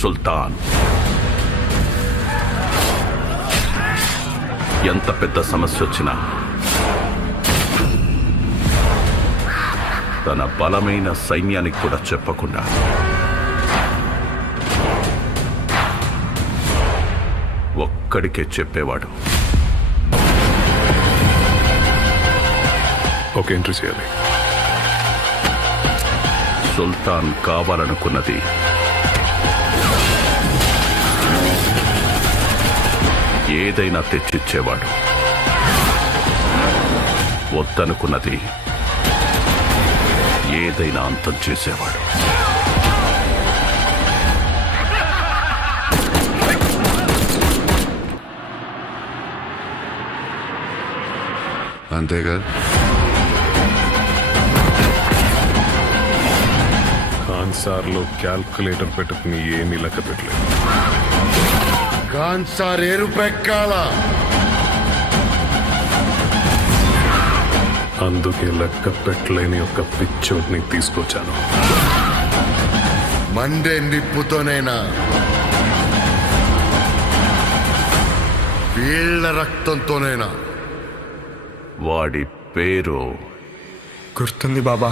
సుల్తాన్ ఎంత పెద్ద సమస్య వచ్చినా తన బలమైన సైన్యానికి కూడా చెప్పకుండా ఒక్కడికే చెప్పేవాడు. ఓకే, ఎంట్రీ చేయాలి. సుల్తాన్ కావాలనుకున్నది ఏదైనా తెచ్చిచ్చేవాడు, వద్దనుకున్నది ఏదైనా అంతం చేసేవాడు. అంతేగా? ఖాన్సార్లో క్యాల్కులేటర్ పెట్టుకుని ఏమీ లెక్క పెట్టలేదు. ఖాన్సార్ ఎరుపెక్కాల, అందుకే లెక్క పెట్టలేని ఒక పిచ్చోడ్ని తీసుకొచ్చాను. మండే నిప్పుతోనైనా వీళ్ళ రక్తంతోనైనా. వాడి పేరు గుర్తుంది బాబా.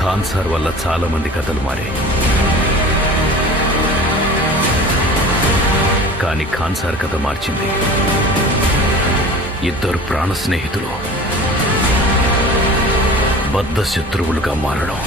ఖాన్సార్ వల్ల చాలా మంది కథలు మారాయి, కానీ ఖాన్సార్ కథ మార్చింది ఇద్దరు ప్రాణ స్నేహితులు బద్ధ శత్రువులుగా మారడం.